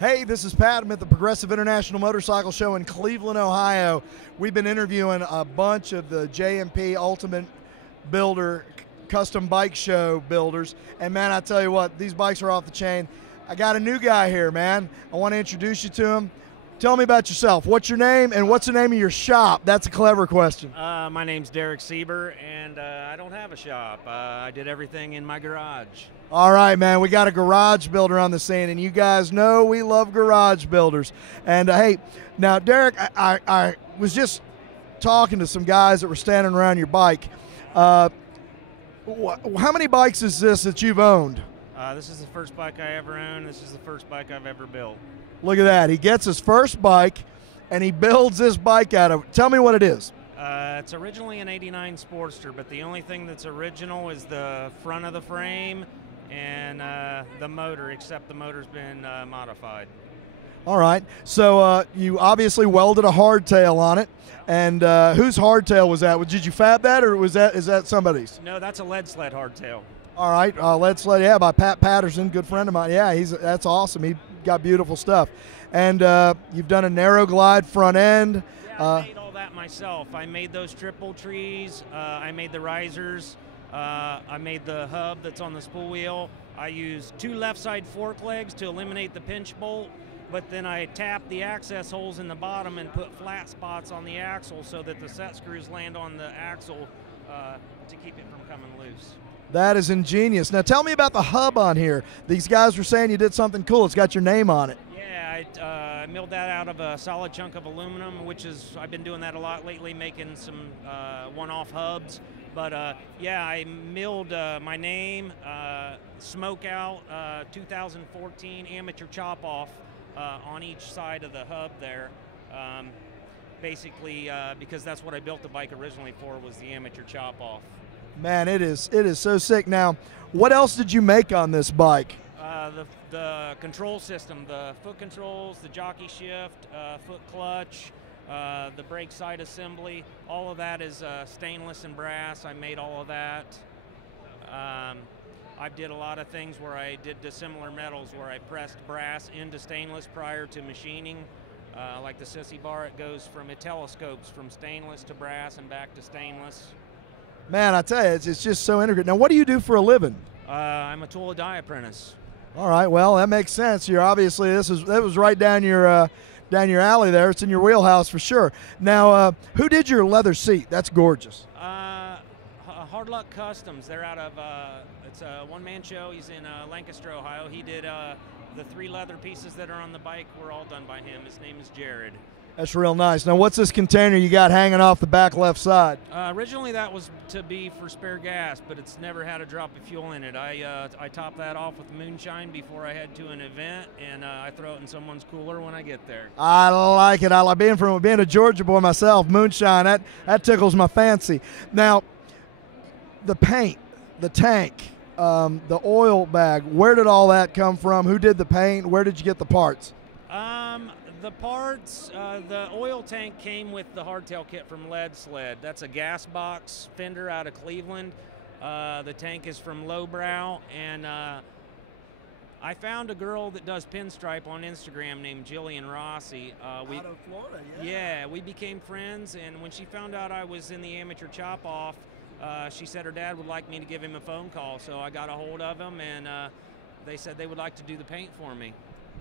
Hey, this is Pat. I'm at the Progressive International Motorcycle Show in Cleveland, Ohio. We've been interviewing a bunch of the JMP Ultimate Builder Custom Bike Show builders. And, man, I tell you what, these bikes are off the chain. I got a new guy here, man. I want to introduce you to him. Tell me about yourself. What's your name and what's the name of your shop? That's a clever question. My name's Seiber, and I don't have a shop. I did everything in my garage. All right, man, we got a garage builder on the scene, and you guys know we love garage builders. And, hey, now, Derek, I was just talking to some guys that were standing around your bike. How many bikes is this that you've owned? This is the first bike I ever owned. This is the first bike I've ever built. Look at that. He gets his first bike, and he builds this bike out of – tell me what it is. It's originally an '89 Sportster, but the only thing that's original is the front of the frame and the motor, except the motor's been modified. All right. So you obviously welded a hardtail on it. And whose hardtail was that? Did you fab that, or is that somebody's? No, that's a lead sled hardtail. All right. Lead sled, yeah, by Pat Patterson, good friend of mine. Yeah, that's awesome. He got beautiful stuff. And you've done a narrow glide front end. Yeah, I made all that myself. I made those triple trees. I made the risers. I made the hub that's on the spool wheel. I used 2 left side fork legs to eliminate the pinch bolt, but then I tapped the access holes in the bottom and put flat spots on the axle so that the set screws land on the axle to keep it from coming loose. That is ingenious. Now tell me about the hub on here. These guys were saying you did something cool. It's got your name on it. Yeah, I milled that out of a solid chunk of aluminum, which is, I've been doing that a lot lately, making some one-off hubs. But yeah, I milled my name, Smoke Out 2014 amateur chop off on each side of the hub there. Basically, because that's what I built the bike originally for, was the amateur chop off. Man, it is so sick. Now, what else did you make on this bike? The control system, the foot controls, the jockey shift, foot clutch, the brake side assembly, all of that is stainless and brass. I made all of that. I did a lot of things where I did dissimilar metals, where I pressed brass into stainless prior to machining. Like the sissy bar, it telescopes from stainless to brass and back to stainless. Man, I tell you, it's just so intricate. Now, what do you do for a living? I'm a tool and die apprentice. All right, well, that makes sense. You're obviously that was right down your alley there. It's in your wheelhouse for sure. Now, who did your leather seat? That's gorgeous. Hard Luck Customs. They're out of it's a one-man show. He's in Lancaster, Ohio. He did the 3 leather pieces that are on the bike were all done by him. His name is Jared. That's real nice. Now, what's this container you got hanging off the back left side? Originally, that was to be for spare gas, but it's never had a drop of fuel in it. I top that off with moonshine before I head to an event, and I throw it in someone's cooler when I get there. I like it. I like being a Georgia boy myself. Moonshine, that tickles my fancy. Now, the paint, the tank, the oil bag. Where did all that come from? Who did the paint? Where did you get the parts? The parts, the oil tank came with the hardtail kit from Lead Sled. That's a gas box fender out of Cleveland. The tank is from Lowbrow, and I found a girl that does pinstripe on Instagram named Jillian Rossi. Out of Florida, yeah. Yeah, we became friends, and when she found out I was in the amateur chop-off, she said her dad would like me to give him a phone call, so I got a hold of him, and they said they would like to do the paint for me.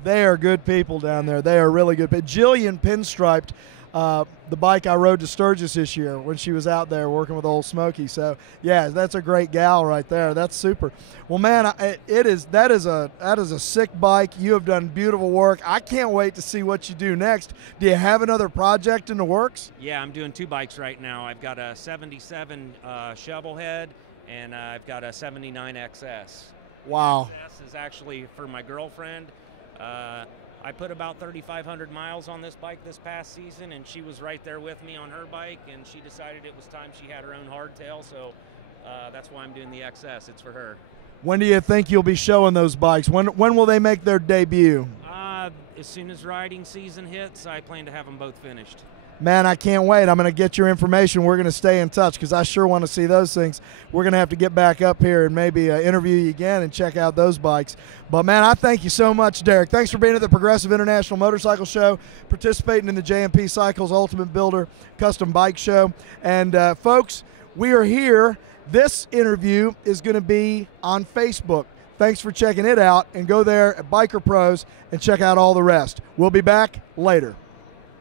They are good people down there. They are really good. But Jillian pinstriped the bike I rode to Sturgis this year when she was out there working with Old Smoky. So, yeah, that's a great gal right there. That's super. Well, man, that is a sick bike. You have done beautiful work. I can't wait to see what you do next. Do you have another project in the works? Yeah, I'm doing 2 bikes right now. I've got a 77 Shovelhead, and I've got a 79 XS. Wow. XS is actually for my girlfriend. I put about 3,500 miles on this bike this past season, and she was right there with me on her bike, and she decided it was time she had her own hardtail, so that's why I'm doing the XS. It's for her. When do you think you'll be showing those bikes? When will they make their debut? As soon as riding season hits, I plan to have them both finished. man, I can't wait. I'm going to get your information. We're going to stay in touch because I sure want to see those things. We're going to have to get back up here and maybe interview you again and check out those bikes. But, man, I thank you so much, Derek. Thanks for being at the Progressive International Motorcycle Show, participating in the JMP Cycles Ultimate Builder Custom Bike Show. And, folks, we are here. This interview is going to be on Facebook. Thanks for checking it out, and go there at Biker Pros and check out all the rest. We'll be back later.